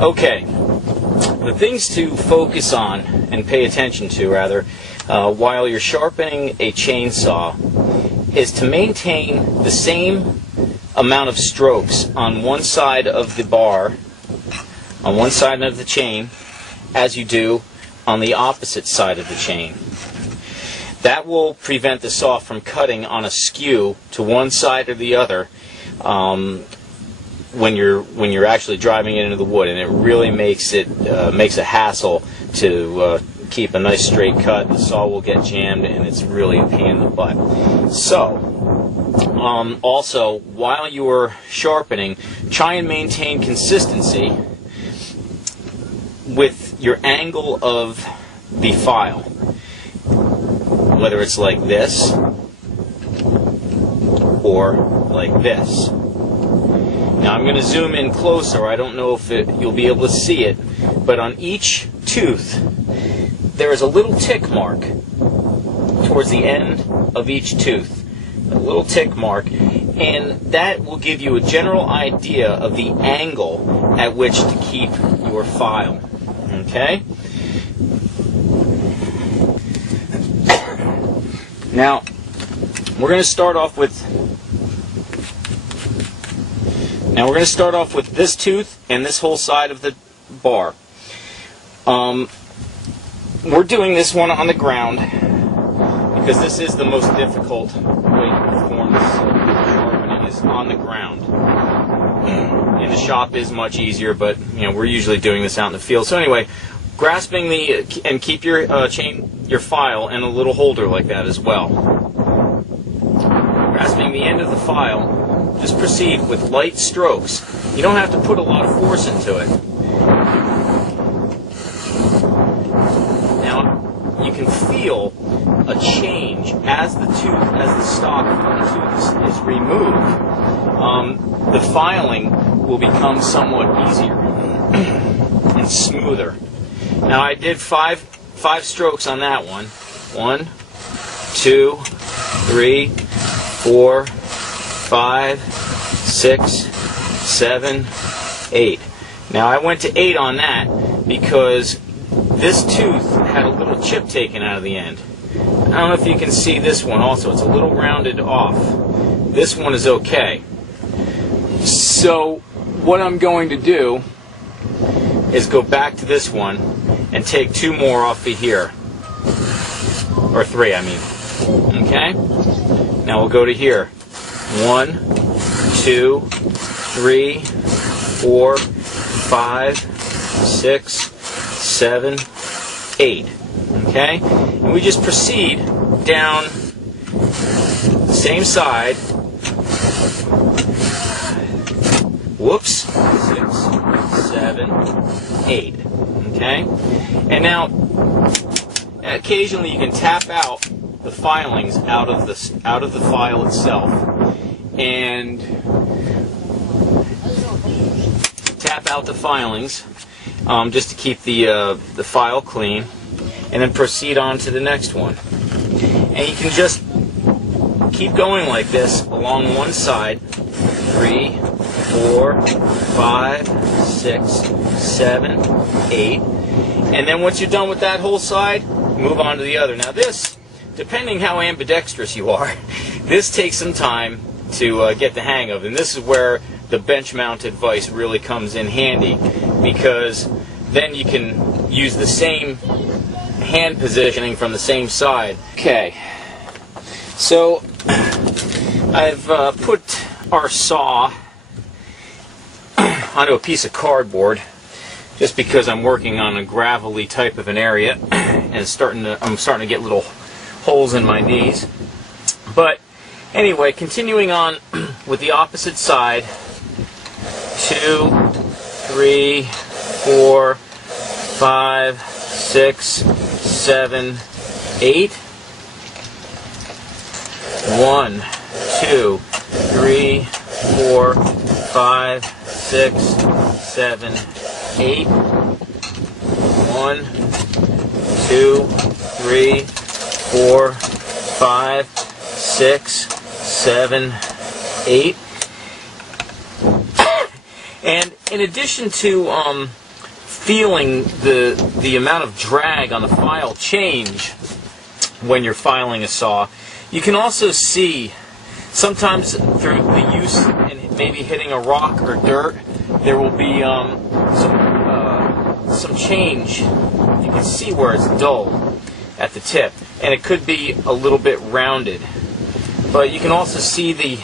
Okay, the things to focus on and pay attention to, rather, while you're sharpening a chainsaw is to maintain the same amount of strokes on one side of the bar, on one side of the chain, as you do on the opposite side of the chain. That will prevent the saw from cutting on a skew to one side or the other when you're actually driving it into the wood, and it really makes a hassle to keep a nice straight cut. The saw will get jammed, and it's really a pain in the butt. So, also, while you're sharpening, try and maintain consistency with your angle of the file, whether it's like this or like this. Now I'm going to zoom in closer. I don't know if you'll be able to see it, but on each tooth there is a little tick mark towards the end of each tooth. A little tick mark, and that will give you a general idea of the angle at which to keep your file. Okay? Now, we're going to start off with this tooth and this whole side of the bar. We're doing this one on the ground because this is the most difficult way to perform this sharpening, is on the ground. In the shop is much easier, but we're usually doing this out in the field. So anyway, grasping and keep your your file in a little holder like that as well. Grasping the end of the file, just proceed with light strokes. You don't have to put a lot of force into it. Now, you can feel a change as the stock from the tooth is removed. The filing will become somewhat easier and smoother. Now, I did five strokes on that one. 1, 2, 3, 4, 5, 6, 7, 8. Now I went to 8 on that because this tooth had a little chip taken out of the end. I don't know if you can see this one also. It's a little rounded off. This one is okay. So what I'm going to do is go back to this one and take 2 more off of here. Or 3, I mean. Okay? Now we'll go to here. 1, 2, 3, 4, 5, 6, 7, 8. Okay? And we just proceed down the same side. Whoops. 6, 7, 8. Okay? And now, occasionally you can tap out the filings out of the file itself, and tap out the filings just to keep the file clean, and then proceed on to the next one. And you can just keep going like this along one side. 3, 4, 5, 6, 7, 8. And then once you're done with that whole side, move on to the other. Now this, depending how ambidextrous you are, this takes some time to get the hang of. And this is where the bench-mounted vise really comes in handy, because then you can use the same hand positioning from the same side. Okay, so I've put our saw onto a piece of cardboard just because I'm working on a gravelly type of an area and I'm starting to get little holes in my knees. But anyway, continuing on with the opposite side. 2, 3, 4, 5, 6, 7, 8. 1, 2, 3, 4, 5, 6, 7, 8. 1, 2, 3, 4, 5, 6, 7, 8. And in addition to feeling the amount of drag on the file change when you're filing a saw. You can also see sometimes through the use and maybe hitting a rock or dirt, there will be some change. You can see where it's dull at the tip, and it could be a little bit rounded. But you can also see the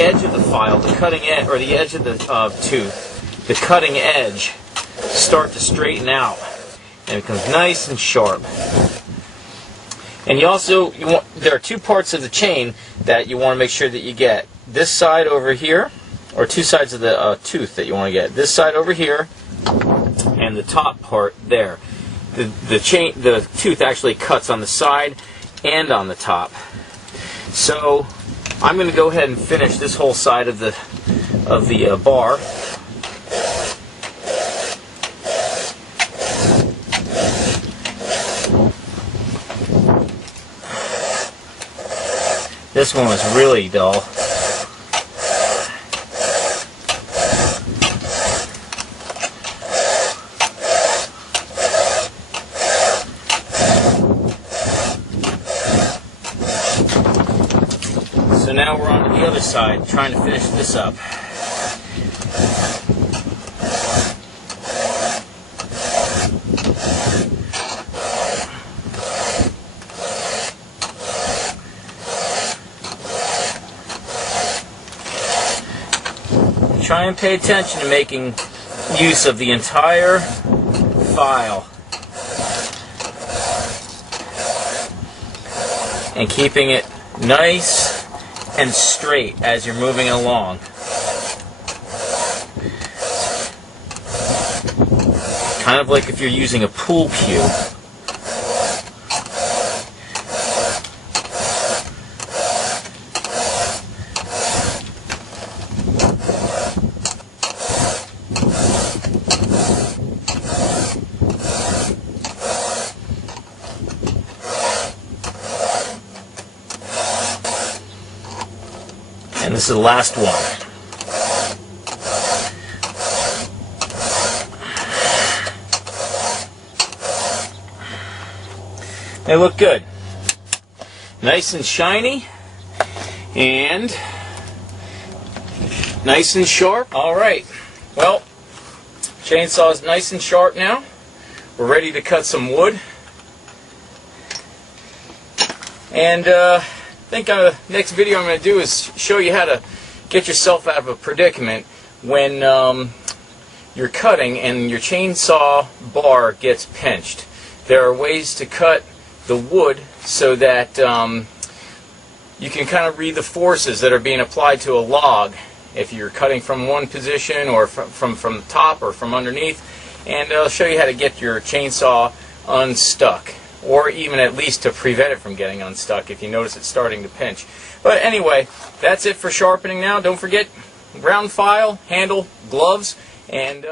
edge of the file, the cutting edge, or the edge of the tooth, the cutting edge, start to straighten out, and it becomes nice and sharp. And you also, there are two parts of the chain that you want to make sure that you get. This side over here, or two sides of the tooth that you want to get. This side over here, and the top part there. The tooth actually cuts on the side and on the top. So I'm going to go ahead and finish this whole side of the bar. This one was really dull. So now we're on to the other side, trying to finish this up. Try and pay attention to making use of the entire file and keeping it nice and straight as you're moving along. Kind of like if you're using a pool cue. And this is the last one. They look good. Nice and shiny and nice and sharp. Alright, well, chainsaw is nice and sharp now. We're ready to cut some wood. And I think the next video I'm going to do is show you how to get yourself out of a predicament when you're cutting and your chainsaw bar gets pinched. There are ways to cut the wood so that you can kind of read the forces that are being applied to a log if you're cutting from one position or from the top or from underneath, and I'll show you how to get your chainsaw unstuck, or even at least to prevent it from getting unstuck if you notice it's starting to pinch. But anyway, that's it for sharpening now. Don't forget, round file, handle, gloves, and